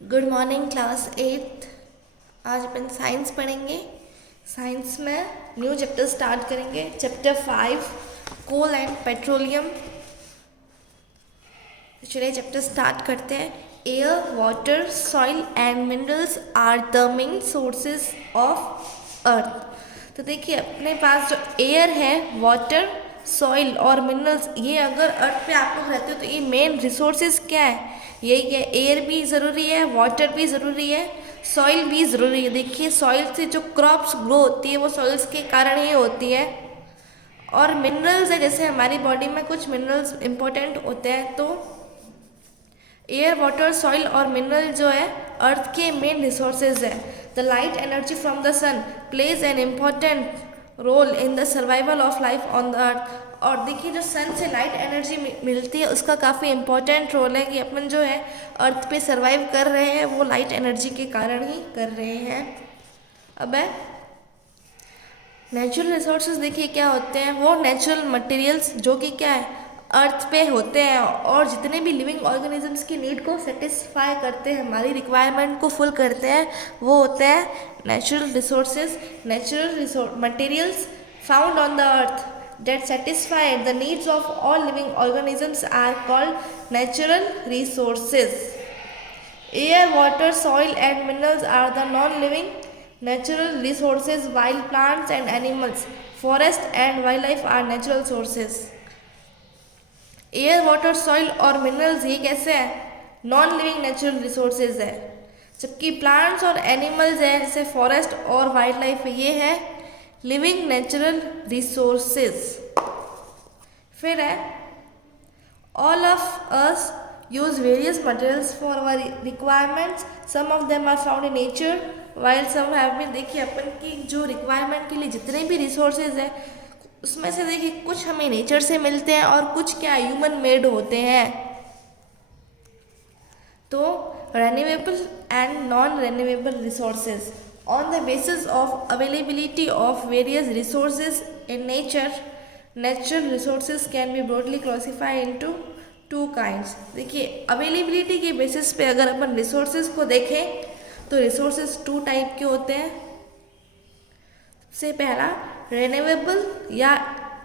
Good morning class 8। आज अपन science पढ़ेंगे। साइंस में न्यू चैप्टर स्टार्ट करेंगे, चैप्टर 5 कोल एंड पेट्रोलियम। चलिए चैप्टर स्टार्ट करते हैं। Air, water, soil and minerals are the main sources of earth. तो देखिए अपने पास जो एयर है, वाटर, सॉइल और मिनरल्स, ये अगर अर्थ पे आप लोग रहते हो तो ये मेन रिसोर्सेज क्या है? यही है, एयर भी ज़रूरी है, वाटर भी ज़रूरी है, सॉइल भी ज़रूरी है। देखिए सॉइल से जो क्रॉप्स ग्रो होती है वो सॉइल्स के कारण ही होती है। और मिनरल्स है, जैसे हमारी बॉडी में कुछ मिनरल्स इंपॉर्टेंट होते हैं। तो एयर, वाटर, सॉइल और मिनरल जो है अर्थ के मेन रिसोर्सेज है। The light energy from the sun plays an important role in the survival of life on the earth. और देखिए जो सन से लाइट एनर्जी मिलती है उसका काफ़ी इम्पोर्टेंट रोल है कि अपन जो है अर्थ पे सर्वाइव कर रहे हैं वो लाइट एनर्जी के कारण ही कर रहे हैं। अब है नेचुरल रिसोर्सेज। देखिए क्या होते हैं वो नेचुरल मटेरियल्स जो कि क्या है अर्थ पे होते हैं और जितने भी लिविंग ऑर्गेनिजम्स की नीड को सेटिस्फाई करते हैं, हमारी रिक्वायरमेंट को फुल करते हैं, वो होते हैं natural resources. Natural materials found on the earth that satisfy the needs of all living organisms are called natural resources. Air, water, soil and minerals are the non-living natural resources, while plants and animals, forest and wildlife are natural sources. Air, water, soil और minerals ये कैसे है? Non living natural resources है। जबकि plants और animals है जैसे forest और वाइल्ड लाइफ ये है लिविंग नेचुरल रिसोर्सेज। फिर है all of us use various materials for our requirements, some of them are found in nature while some have been. देखिए अपन की जो रिक्वायरमेंट के लिए जितने भी रिसोर्सेज है उसमें से देखिए कुछ हमें नेचर से मिलते हैं और कुछ क्या ह्यूमन मेड होते हैं। तो renewable and non renewable resources on the basis of availability of various resources in nature, natural resources can be broadly classified into two kinds. देखिए अवेलेबिलिटी के बेसिस पे अगर अपन रिसोर्सेज को देखें तो रिसोर्सेज टू टाइप के होते हैं। सबसे पहला रेन्यूएबल या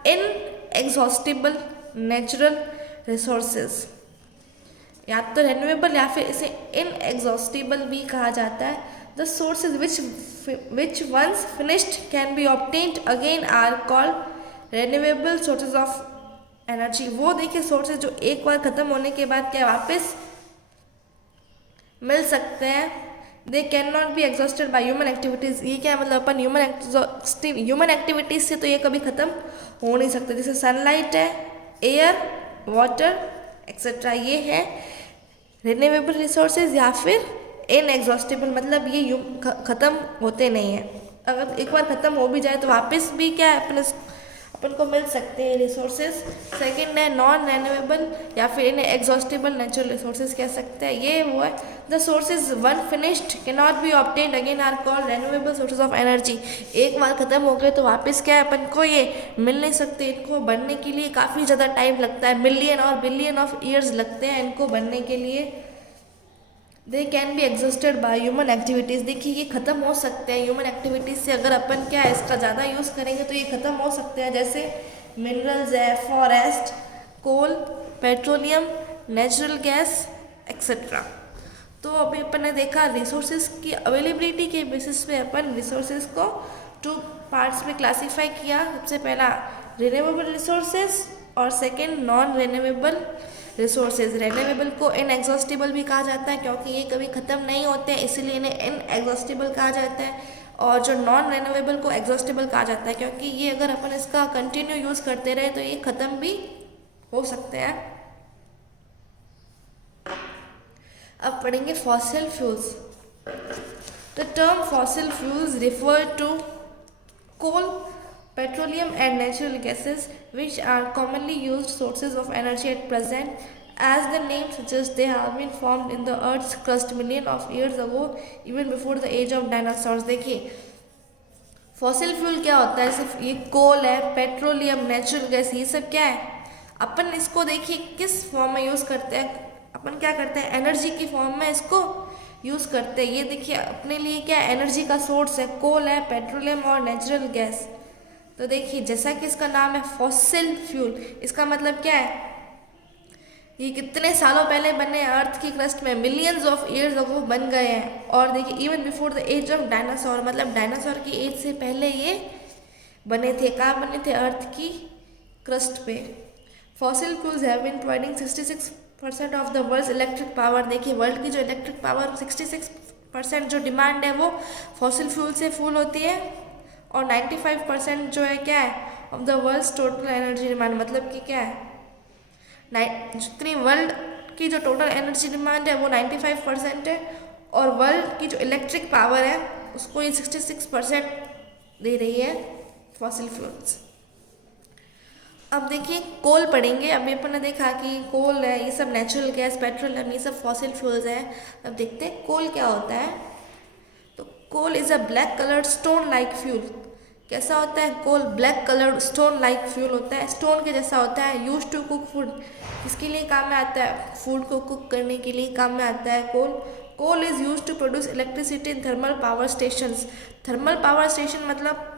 इनएग्जॉस्टिबल नेचुरल रिसोर्सेज, या तो रेन्यूएबल या फिर इसे इनएग्जॉस्टिबल भी कहा जाता है। The sources which once finished can be obtained again are called renewable sources of energy. वो देखिए सोर्सेज जो एक बार ख़त्म होने के बाद क्या वापस मिल सकते हैं। They cannot be exhausted by human activities. ये क्या मतलब अपन ह्यूमन एक्टिविटीज़ से तो ये कभी ख़त्म हो नहीं सकते। जैसे सनलाइट है, एयर, वाटर एक्सेट्रा, ये है रिन्यूएबल रिसोर्सेज या फिर इनएग्जॉस्टिबल, मतलब ये ख़त्म होते नहीं हैं। अगर एक बार ख़त्म हो भी जाए तो वापस भी क्या है अपन को मिल सकते हैं रिसोर्सेज। सेकंड है नॉन रेन्यूएबल या फिर इनएग्जॉस्टिबल नेचुरल रिसोर्सेज कह सकते हैं। ये वो है the sources when finished can not be obtained again are called renewable sources of energy. एक बार ख़त्म हो गए तो वापस क्या है अपन को ये मिल नहीं सकते। इनको बनने के लिए काफ़ी ज़्यादा टाइम लगता है, मिलियन और बिलियन ऑफ ईयर्स लगते हैं इनको बनने के लिए। They can be exhausted by human activities. देखिए ये ख़त्म हो सकते हैं ह्यूमन एक्टिविटीज़ से। अगर अपन क्या है इसका ज़्यादा यूज़ करेंगे तो ये ख़त्म हो सकते हैं, जैसे मिनरल्स है, फॉरेस्ट, कोल, पेट्रोलियम, नेचुरल गैस एक्सेट्रा। तो अभी अपन ने देखा रिसोर्सेज की अवेलेबिलिटी के बेसिस पे अपन रिसोर्सेज को टू पार्ट्स में क्लासीफाई किया। सबसे पहला रिन्यूएबल रिसोर्सेज और second non renewable resources. Renewable को इनएग्जॉस्टिबल भी कहा जाता है क्योंकि ये कभी ख़त्म नहीं होते हैं, इसीलिए इन्हें इनएग्जॉस्टिबल कहा जाता है। और जो नॉन रेन्यूएबल को एग्जॉस्टिबल कहा जाता है क्योंकि ये अगर अपन इसका कंटिन्यू यूज़ करते रहे तो ये ख़त्म भी हो सकते हैं। अब पढ़ेंगे fossil fuels. The term fossil fuels refer to coal, petroleum and natural gases which are commonly used sources of energy at present. As the name suggests, they have been formed in the earth's crust million of years ago, even before the age of dinosaurs. देखिए fossil fuel क्या होता है? सिर्फ ये कोल है, petroleum, natural gas, ये सब क्या है? अपन इसको देखिए किस फॉर्म में यूज़ करते हैं। अपन क्या करते हैं एनर्जी की फॉर्म में इसको यूज़ करते हैं। ये देखिए अपने लिए क्या एनर्जी का सोर्स है, कोल है, पेट्रोलियम और नेचुरल गैस। तो देखिए जैसा कि इसका नाम है फॉसिल फ्यूल, इसका मतलब क्या है, ये कितने सालों पहले बने हैं, अर्थ की क्रस्ट में मिलियंस ऑफ ईयर्स अगो बन गए हैं। और देखिए even before the age of dinosaur, मतलब डायनासोर की एज से पहले ये बने थे। कहाँ बने थे, अर्थ की क्रस्ट पे। Fossil fuels have been providing 66% of the world's electric power. देखिए वर्ल्ड की जो इलेक्ट्रिक पावर 66% जो डिमांड है वो फॉसिल फ्यूल से फुल होती है। और 95% जो है क्या है, of the world's total energy demand, मतलब कि क्या है, जितनी वर्ल्ड की जो टोटल एनर्जी डिमांड है वो 95% है। और वर्ल्ड की जो इलेक्ट्रिक पावर है उसको ये 66% दे रही है फॉसिल फ्यूल्स। अब देखिए कोल पढ़ेंगे। अभी अपन ने देखा कि कोल है, ये सब नेचुरल गैस, पेट्रोलियम, ये सब फॉसिल फ्यूल्स हैं। अब देखते हैं कोल क्या होता है। तो coal is a black coloured stone like fuel. कैसा होता है coal, black coloured stone like fuel होता है, स्टोन के जैसा होता है। यूज टू कुक फूड, किसके लिए काम में आता है, फूड को कुक करने के लिए काम में आता है coal. Coal is use to produce electricity in thermal power stations. Thermal power station मतलब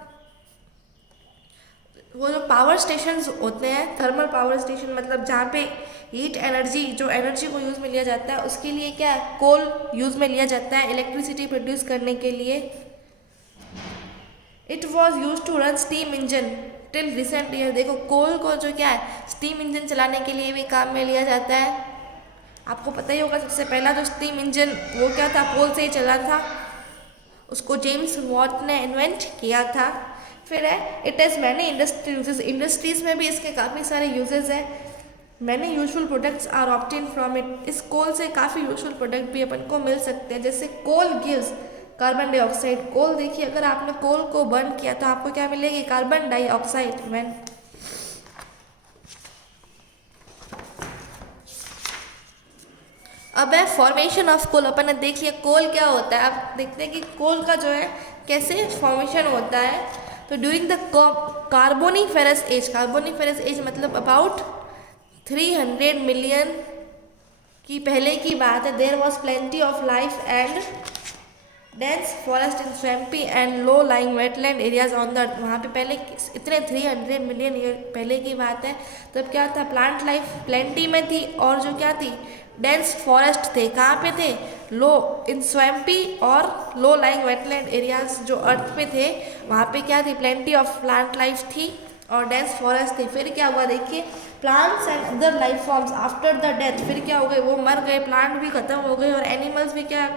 वो जो पावर स्टेशंस होते हैं, थर्मल पावर स्टेशन मतलब जहाँ पे हीट एनर्जी, जो एनर्जी को यूज़ में लिया जाता है, उसके लिए क्या है, कोल यूज़ में लिया जाता है इलेक्ट्रिसिटी प्रोड्यूस करने के लिए। It was use to run steam engine till recent year. देखो कोल को जो क्या है, स्टीम इंजन चलाने के लिए भी काम में लिया जाता है। आपको पता ही होगा सबसे पहला जो स्टीम इंजन वो क्या था, कोल से ही चला था, उसको जेम्स वॉट ने इन्वेंट किया था। फिर है it has many industry uses. Industries में भी इसके काफ़ी सारे यूजेस हैं। Many useful products are obtain from it. इस कोल से काफ़ी यूजफुल प्रोडक्ट भी अपन को मिल सकते हैं, जैसे कोल गिव्स कार्बन डाइऑक्साइड। कोल देखिए अगर आपने कोल को बर्न किया तो आपको क्या मिलेगी, कार्बन डाइऑक्साइड। वैन अब है फॉर्मेशन ऑफ कोल। अपन ने देख लिया कोल क्या होता है। अब देखते हैं कि कोल का जो है कैसे फॉर्मेशन होता है। तो during the carboniferous age, carboniferous age मतलब अबाउट 300 मिलियन की पहले की बात है, there was plenty of life and dense forest in swampy and low lying wetland areas on the earth. वहाँ पे पहले इतने 300 मिलियन ईयर पहले की बात है, तब क्या था, प्लांट लाइफ प्लेंटी में थी और जो क्या थी, डेंस फॉरेस्ट थे। कहाँ पे थे, लो इन स्वैम्पी और लो लाइंग वेटलैंड एरियाज जो अर्थ पे थे, वहाँ पे क्या थी, प्लेंटी ऑफ प्लांट लाइफ थी और डेंस फॉरेस्ट थे। फिर क्या हुआ देखिए, plants and other life forms after the death, फिर क्या हो गए, वो मर गए, प्लांट भी खत्म हो गए और एनिमल्स भी क्या,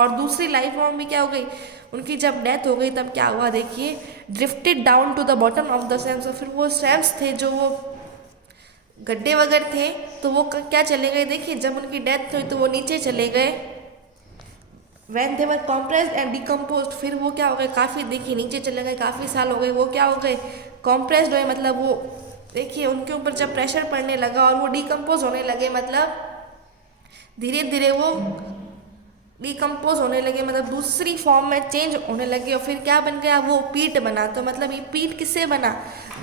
और दूसरी लाइफ फॉर्म भी क्या हो गई, उनकी जब डेथ हो गई तब क्या हुआ देखिए, drifted down to the bottom of the swamps. और फिर वो सैम्स थे जो वो गड्ढे वगैरह थे तो वो क्या चले गए देखिए, जब उनकी डेथ हुई तो वो नीचे चले गए। When they were compressed and decompose, फिर वो क्या हो गए, काफ़ी देखिए नीचे चले गए, काफ़ी साल हो गए, वो क्या हो गए, कॉम्प्रेस्ड हुए, मतलब वो देखिए उनके ऊपर जब प्रेशर पड़ने लगा और वो डिकम्पोज होने लगे, मतलब धीरे धीरे वो डिकम्पोज होने लगे, मतलब दूसरी फॉर्म में चेंज होने लगे और फिर क्या बन गया, वो पीट बना। तो मतलब ये पीट किससे बना,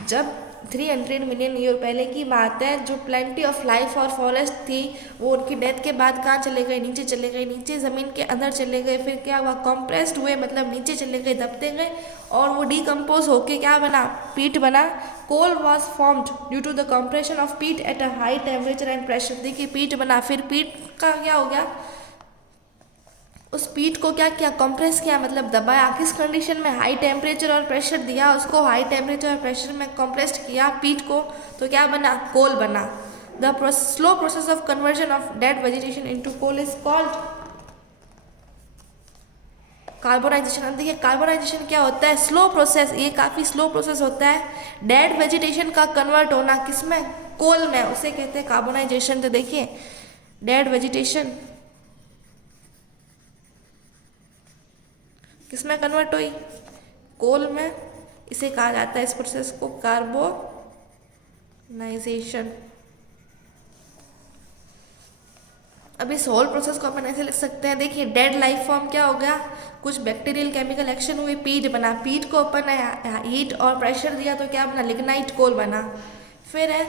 जब 300 मिलियन ईयर पहले की बात है, जो प्लेंटी ऑफ लाइफ और फॉरेस्ट थी वो उनकी डेथ के बाद कहाँ चले गए, नीचे चले गए, नीचे ज़मीन के अंदर चले गए। फिर क्या हुआ, कॉम्प्रेस्ड हुए, मतलब नीचे चले गए, दबते गए और वो डिकम्पोज होके क्या बना, पीट बना। Coal was formed due to the compression of peat at a high temperature and pressure. देखिए पीट बना, फिर पीट का क्या हो गया, उस पीट को क्या किया, कंप्रेस किया, मतलब दबाया, किस कंडीशन में, हाई टेम्परेचर और प्रेशर दिया उसको, हाई टेम्परेचर और प्रेशर में कंप्रेस्ड किया पीट को, तो क्या बना, कोल बना। The slow process of conversion of dead vegetation into coal is called carbonization. अब देखिए कार्बोनाइजेशन क्या होता है, स्लो प्रोसेस, ये काफ़ी स्लो प्रोसेस होता है डेड वेजिटेशन का कन्वर्ट होना किसमें, कोल में, उसे कहते हैं कार्बोनाइजेशन। तो देखिए डेड वेजिटेशन किसमें कन्वर्ट हुई, कोल में, इसे कहा जाता है इस प्रोसेस को कार्बोनाइजेशन। अब इस होल प्रोसेस को अपन ऐसे लिख सकते हैं, देखिए डेड लाइफ फॉर्म क्या हो गया, कुछ बैक्टीरियल केमिकल एक्शन हुई, पीट बना, पीट को अपन हीट और प्रेशर दिया तो क्या बना, लिग्नाइट कोल बना। फिर है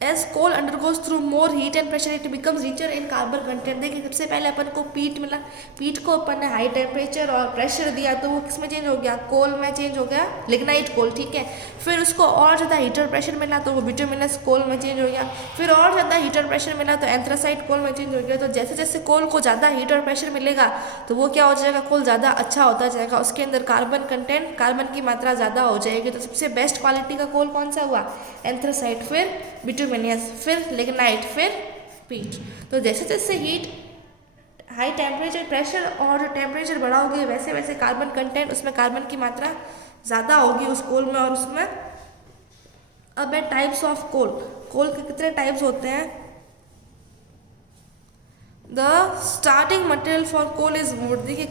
as coal undergoes through more heat and pressure it becomes richer in carbon content. देखिए सबसे पहले अपन को पीट मिला, पीट को अपन ने हाई टेम्परेचर और प्रेशर दिया तो वो किस में चेंज हो गया, कोल में चेंज हो गया, लिग्नाइट कोल, ठीक है। फिर उसको और ज़्यादा हीटर प्रेशर मिला तो वो बिटुमिनस कोल में चेंज हो गया। फिर और ज़्यादा हीटर प्रेशर मिला तो एंथ्रासाइट कोल में चेंज हो गया। तो जैसे जैसे कोल को ज़्यादा हीट और प्रेशर मिलेगा तो वो क्या हो जाएगा, कोल ज़्यादा अच्छा होता जाएगा, उसके अंदर कार्बन कंटेंट, कार्बन की मात्रा ज़्यादा हो जाएगी। तो सबसे बेस्ट क्वालिटी का कोल कौन सा हुआ, एंथ्रासाइट, फिर बिटुमिनियस, फिर लिग्नाइट, फिर पीट। तो जैसे जैसे हीट, हाई टेम्परेचर, प्रेशर और टेम्परेचर बढ़ाओगे वैसे वैसे कार्बन कंटेंट, उसमें कार्बन की मात्रा ज़्यादा होगी उस कोल में और उसमें। अब है टाइप्स ऑफ कोल। कोल के कितने टाइप्स होते हैं। The starting material for coal is wood. देखिए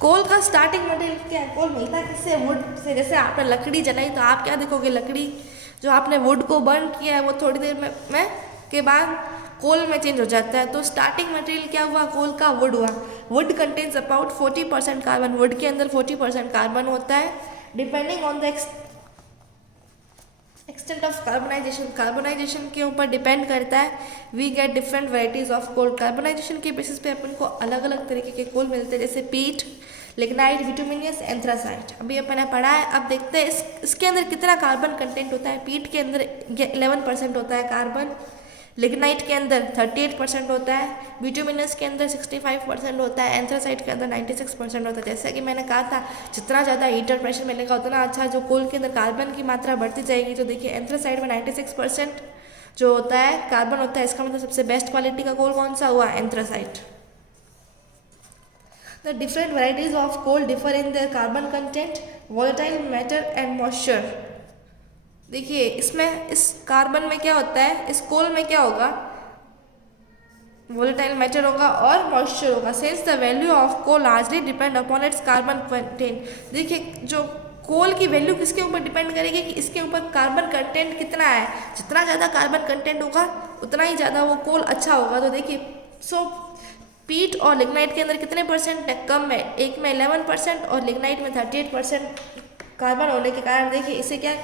कोल का स्टार्टिंग मटेरियल क्या है, कोल मिलता है किससे, वुड से। जैसे आपने लकड़ी जलाई तो आप क्या देखोगे, लकड़ी जो आपने वुड को बर्न किया है वो थोड़ी देर में के बाद कोल में चेंज हो जाता है। तो स्टार्टिंग मटेरियल क्या हुआ, कोल का वुड हुआ। Wood contains about 40% carbon, wood के अंदर 40% कार्बन होता है। Depending on the extent of carbonization, carbonization के ऊपर डिपेंड करता है, we get different varieties of coal. Carbonization के बेसिस पे अपन को अलग अलग तरीके के कोल मिलते हैं, जैसे पीट, लिग्नाइट, बिटुमिनियस, एंथ्रासाइट। अभी अपन ने पढ़ा है, अब देखते हैं इसके अंदर कितना कार्बन कंटेंट होता है। पीट के अंदर 11% होता है कार्बन, लिग्नाइट के अंदर 38% होता है, बिटुमिनस के अंदर 65% होता है, एंथ्रासाइट के अंदर 96% होता है। जैसा कि मैंने कहा था, जितना ज़्यादा हीटर प्रेशर मिलेगा उतना अच्छा जो कोल के अंदर कार्बन की मात्रा बढ़ती जाएगी। तो देखिए एंथ्रासाइट में 96% जो होता है कार्बन होता है, इसका मतलब सबसे बेस्ट क्वालिटी का कोल कौन सा हुआ, anthracite. The different varieties of coal differ in their carbon content, volatile matter and moisture. देखिए इसमें, इस कार्बन में क्या होता है, इस कोल में क्या होगा, वोलेटाइल मैटर होगा और मॉइस्चर होगा। Since the value of coal largely depend upon its carbon content. देखिए जो कोल की वैल्यू किसके ऊपर डिपेंड करेगी, कि इसके ऊपर कार्बन कंटेंट कितना है। जितना ज़्यादा कार्बन कंटेंट होगा उतना ही ज़्यादा वो कोल अच्छा होगा। तो देखिए पीट और लिग्नाइट के अंदर कितने परसेंट है, कम है, एक में 11% और लिग्नाइट में 38% कार्बन होने के कारण देखिए इसे क्या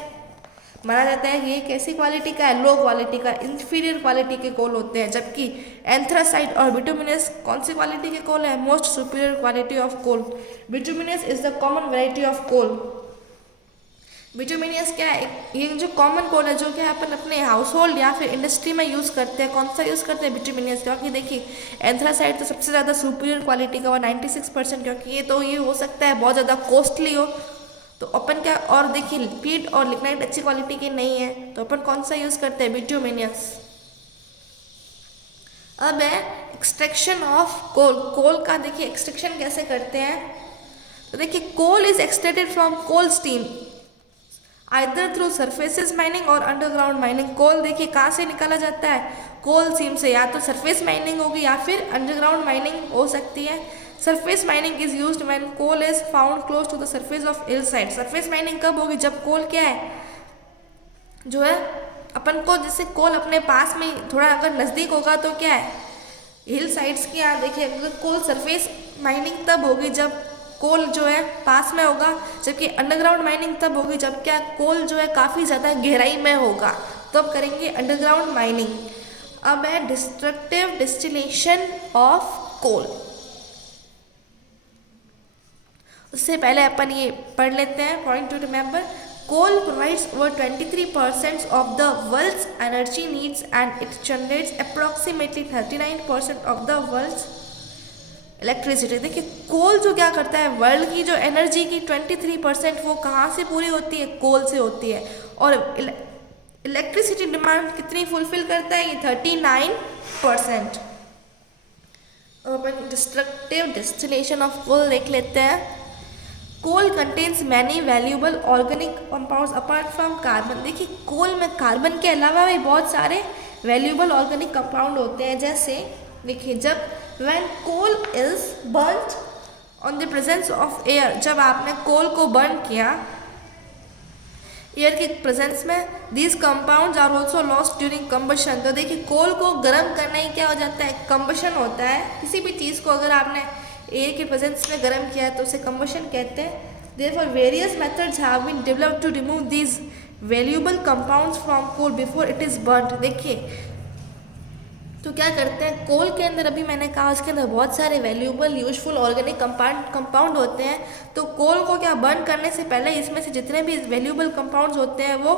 माना जाता है, ये कैसी क्वालिटी का है, लो क्वालिटी का, इंफीरियर क्वालिटी के कोल होते हैं। जबकि एंथ्रासाइट और बिटुमिनस कौन सी क्वालिटी के कोल है, most superior quality of coal. Bituminous is the common variety of coal. Bituminous क्या है, ये जो कॉमन कोल है जो कि अपन अपने हाउस होल्ड या फिर इंडस्ट्री में यूज़ करते हैं। कौन सा यूज़ करते हैं, बिटुमिनस। क्योंकि देखिए एंथ्रासाइट तो सबसे ज़्यादा सुपीरियर क्वालिटी का हुआ 96%, क्योंकि ये हो सकता है बहुत ज़्यादा कॉस्टली हो तो अपन क्या, और देखिए पीट और लिग्नाइट अच्छी क्वालिटी के नहीं है तो अपन कौन सा यूज़ करते हैं, बिटुमिनस। अब है एक्सट्रैक्शन ऑफ कोल। कोल का देखिए एक्सट्रैक्शन कैसे करते हैं। तो देखिए coal is extracted from coal steam either through surfaces mining और अंडरग्राउंड माइनिंग। कोल देखिए कहाँ से निकाला जाता है, कोल सीम से। या तो सरफेस माइनिंग होगी या फिर अंडरग्राउंड माइनिंग हो सकती है। Surface mining is used when coal is found close to the surface of hill side. Surface mining कब होगी, जब कोल क्या है, जो है अपन को जैसे कोल अपने पास में थोड़ा अगर नज़दीक होगा तो क्या है, हिल साइड्स की। यहाँ देखिए कोल सरफेस माइनिंग तब होगी जब कोल जो है पास में होगा, जबकि अंडरग्राउंड माइनिंग तब होगी जब क्या कोल जो है काफ़ी ज़्यादा गहराई में होगा, तब करेंगे अंडरग्राउंड माइनिंग। अब है डिस्ट्रक्टिव डिस्टिलेशन ऑफ कोल। उससे पहले अपन ये पढ़ लेते हैं point to remember. Coal provides over 23% of the world's energy needs and it generates approximately 39% of the world's electricity. देखिए कोल जो क्या करता है, वर्ल्ड की जो एनर्जी की 23% वो कहाँ से पूरी होती है, कोल से होती है। और इलेक्ट्रिसिटी डिमांड कितनी फुलफिल करता है, ये 39%। अब अपन डिस्ट्रक्टिव डिस्टिलेशन ऑफ कोल देख लेते हैं। Coal contains many valuable organic compounds apart from carbon. देखिए कोल में कार्बन के अलावा भी बहुत सारे वैल्यूएबल ऑर्गेनिक कंपाउंड होते हैं। जैसे देखिए जब when coal is burned on the presence of air, जब आपने कोल को बर्न किया एयर के प्रेजेंस में, these compounds are also lost during combustion. तो देखिए कोल को गर्म करना ही क्या हो जाता है, कंबशन होता है। किसी भी चीज़ को अगर आपने एयर के प्रेजेंस में गर्म किया है तो उसे कंबशन कहते हैं। Therefore various methods have been developed to remove these valuable compounds from coal before it is burned. देखिए तो क्या करते हैं, कोल के अंदर अभी मैंने कहा उसके अंदर बहुत सारे वैल्यूएबल यूजफुल ऑर्गेनिक कंपाउंड होते हैं। तो कोल को क्या बर्न करने से पहले इसमें से जितने भी वैल्यूएबल कंपाउंड्स होते हैं वो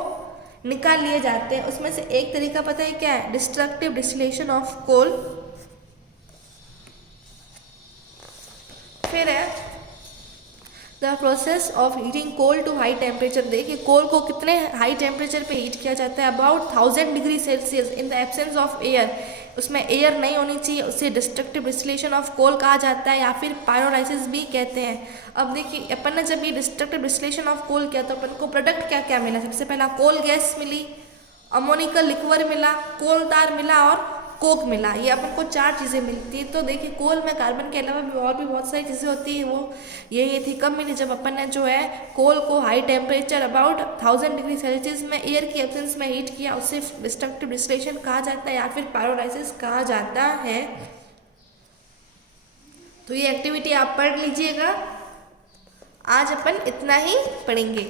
निकाल लिए जाते हैं। उसमें से एक तरीका पता है क्या है, डिस्ट्रक्टिव डिस्टिलेशन ऑफ कोल। फिर है the process of heating coal to high temperature. देखिए कोल को कितने हाई टेम्परेचर पे हीट किया जाता है, about 1000 degree Celsius in the absence of air. उसमें एयर नहीं होनी चाहिए, उसे डिस्ट्रक्टिव डिस्टिलेशन ऑफ कोल कहा जाता है या फिर पायरोलाइसिस भी कहते हैं। अब देखिए अपन ने जब ये डिस्ट्रक्टिव डिस्टिलेशन ऑफ कोल किया तो अपन को प्रोडक्ट क्या क्या मिला, सबसे पहला कोल गैस मिली, अमोनिकल लिक्वर मिला, कोल तार मिला और कोक मिला। ये अपन को 4 चीज़ें मिलती है। तो देखिए कोल में कार्बन के अलावा भी और भी बहुत सारी चीज़ें होती है, वो ये थी कब मिली, जब अपन ने जो है कोल को high temperature about 1000 degree Celsius में एयर की एब्सेंस में हीट किया, उसे डिस्ट्रक्टिव डिस्टिलेशन कहा जाता है या फिर पायरोलाइसिस कहा जाता है। तो ये एक्टिविटी आप पढ़ लीजिएगा। आज अपन इतना ही पढ़ेंगे।